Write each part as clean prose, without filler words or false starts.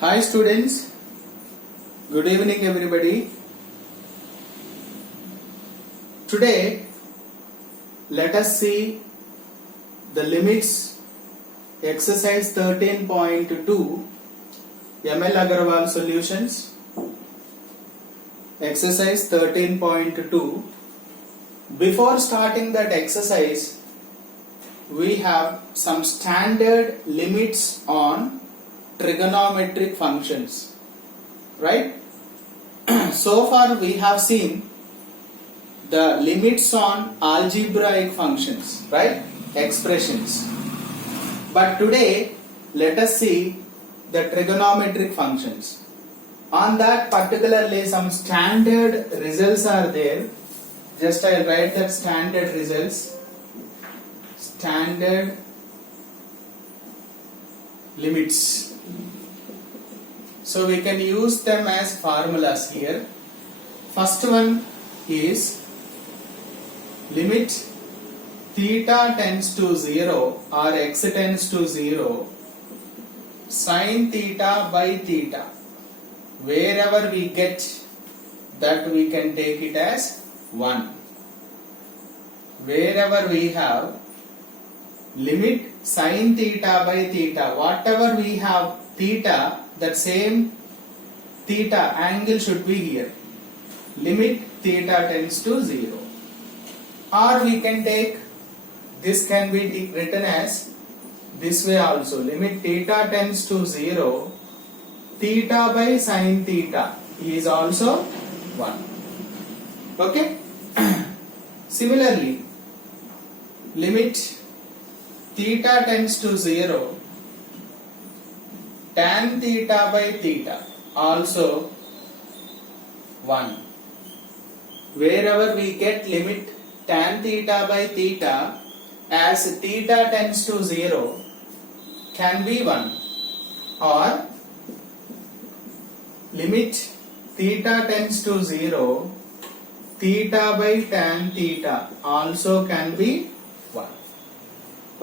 Hi students, good evening everybody. Today let us see the limits exercise 13.2 ML Agarwal solutions. Exercise 13.2. Before starting that exercise, we have some standard limits on trigonometric functions, right? So far we have seen the limits on algebraic functions, right? Expressions. But today let us see the trigonometric functions. On that particularly some standard results are there. Just I will write that standard results. Standard limits. So we can use them as formulas here. First one is limit theta tends to 0 or x tends to 0 sin theta by theta. Wherever we get that, we can take it as 1. Wherever we have limit sin theta by theta, whatever we have theta, that same theta angle should be here. Limit theta tends to 0. Or we can take, this can be written as this way also. Limit theta tends to 0, theta by sin theta is also 1. Okay? Similarly, limit theta tends to 0, tan theta by theta also 1. Wherever we get limit tan theta by theta as theta tends to 0 can be 1, or limit theta tends to 0, theta by tan theta also can be 1.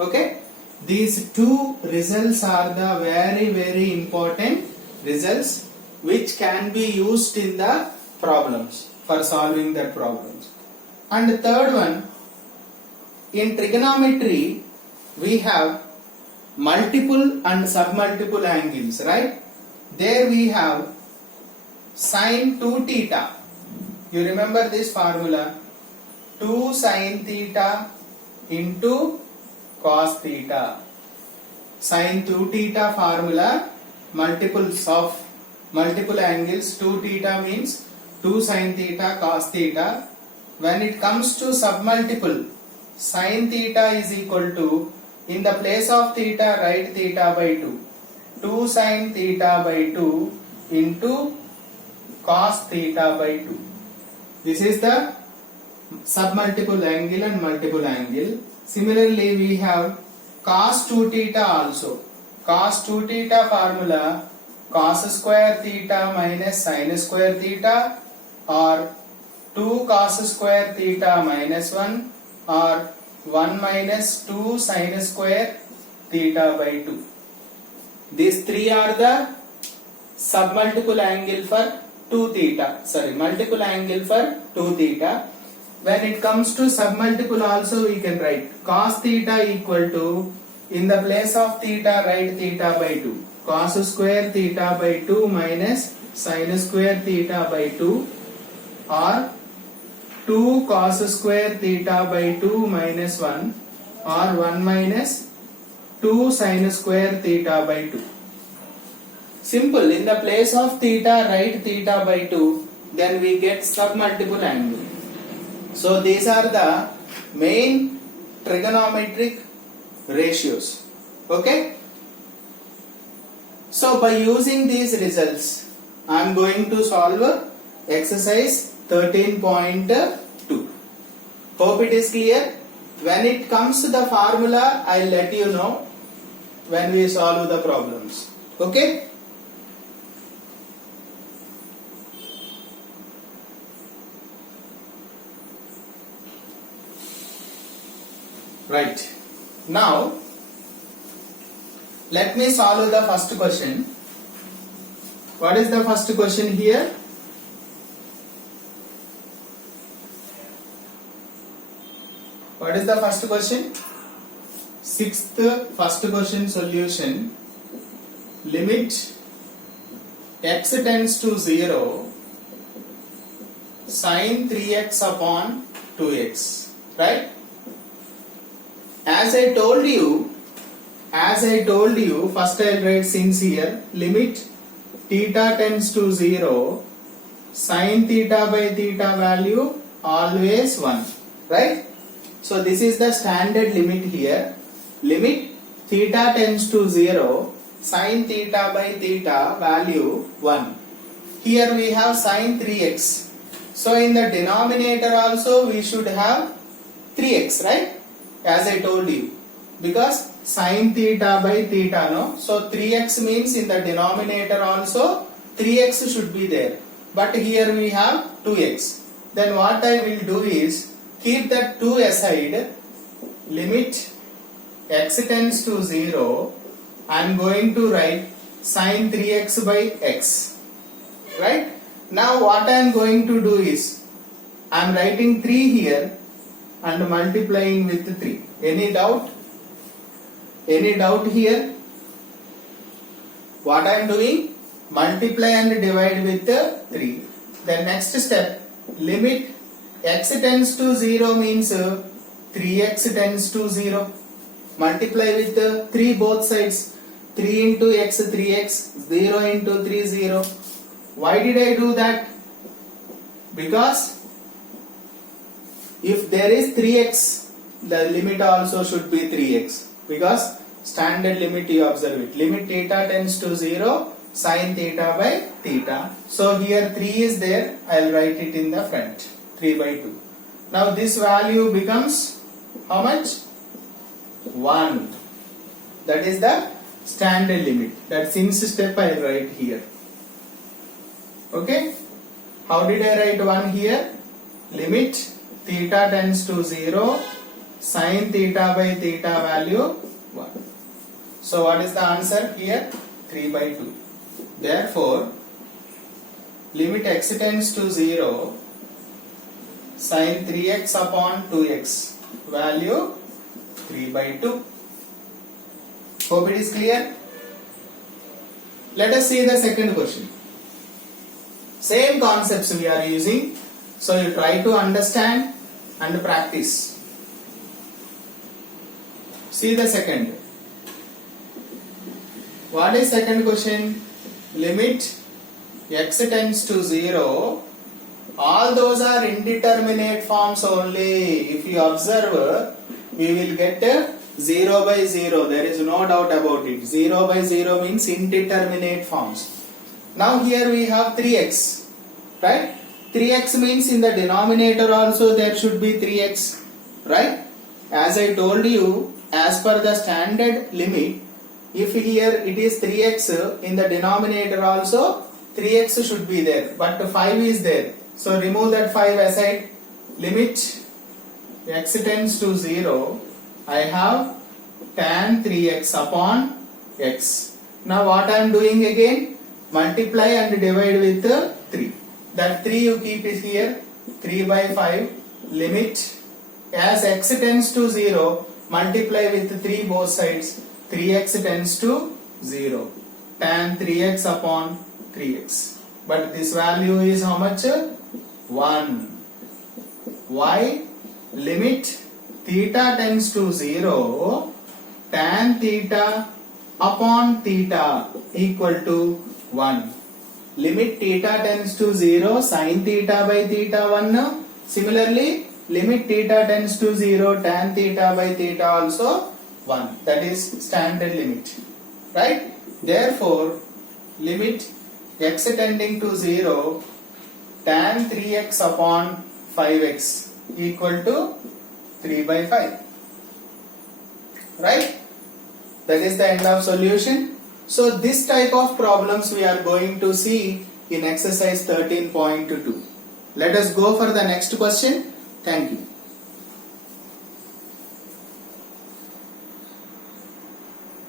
Okay? These two results are the very important results which can be used in the problems for solving the problems. And the third one, in trigonometry we have multiple and submultiple angles, right? There we have sin 2 theta. You remember this formula? 2 sin theta into cos theta. Sin 2 theta formula, multiples of multiple angles. 2 theta means 2 sin theta cos theta. When it comes to submultiple, sin theta is equal to, in the place of theta write theta by 2. 2 sin theta by 2 into cos theta by 2. This is the submultiple angle and multiple angle. Similarly, we have cos 2 theta also. Cos 2 theta formula, cos square theta minus sin square theta, or 2 cos square theta minus 1, or 1 minus 2 sin square theta by 2. These three are the submultiple angle for 2 theta. Multiple angle for 2 theta. When it comes to submultiple also we can write cos theta equal to, in the place of theta write theta by 2. Cos square theta by 2 minus sin square theta by 2, or 2 cos square theta by 2 minus 1, or 1 minus 2 sin square theta by 2. Simple. In the place of theta write theta by 2, then we get submultiple angle. So these are the main trigonometric ratios. Okay? So by using these results, I am going to solve exercise 13.2. Hope it is clear. When it comes to the formula, I will let you know when we solve the problems. Okay? Right. Now, let me solve the first question. What is the first question here? What is the first question? Sixth first question solution. Limit x tends to 0 sin 3x upon 2x. Right? As I told you, first I'll write since here. Limit theta tends to 0 sin theta by theta value always 1. Right? So this is the standard limit here. Limit theta tends to 0 sin theta by theta value 1. Here we have sin 3x. So in the denominator also we should have 3x, right? As I told you. Because sin theta by theta, no? So 3x means in the denominator also 3x should be there. But here we have 2x. Then what I will do is keep that 2 aside. Limit x tends to 0. I am going to write sin 3x by x. Right? Now what I am going to do is I am writing 3 here and multiplying with 3. Any doubt? Any doubt here? What I am doing? Multiply and divide with 3. Then next step, limit x tends to 0 means 3x tends to 0. Multiply with 3 both sides. 3 into x 3x, 0 into 3 0. Why did I do that? Because if there is 3x, the limit also should be 3x. Because standard limit you observe it. Limit theta tends to 0 sin theta by theta. So here 3 is there. I will write it in the front. 3 by 2. Now this value becomes how much? 1. That is the standard limit. That since step I will write here. Okay. How did I write 1 here? Limit theta tends to 0 sin theta by theta value 1. So what is the answer here? 3 by 2. Therefore, limit x tends to 0 sin 3x upon 2x value 3 by 2. Hope it is clear. Let us see the second question. Same concepts we are using. So you try to understand and practice. See the second. What is second question? Limit x tends to 0. All those are indeterminate forms only. If you observe, we will get 0 by 0. There is no doubt about it. 0 by 0 means indeterminate forms. Now here we have 3x. Right? 3x means in the denominator also there should be 3x. Right? As I told you, as per the standard limit, if here it is 3x, in the denominator also 3x should be there. But 5 is there. So remove that 5 aside. Limit x tends to 0. I have tan 3x upon x. Now what I am doing again? Multiply and divide with 3. That 3 you keep it here. 3 by 5. Limit as x tends to 0. Multiply with 3 both sides. 3x tends to 0. Tan 3x upon 3x. But this value is how much? 1. Why? Limit theta tends to 0. Tan theta upon theta equal to 1. Limit theta tends to 0. Sin theta by theta 1. Similarly, limit theta tends to 0. Tan theta by theta also 1. That is standard limit. Right? Therefore, limit x tending to 0 tan 3x upon 5x equal to 3 by 5. Right? That is the end of solution. So this type of problems we are going to see in exercise 13.2. Let us go for the next question. Thank you.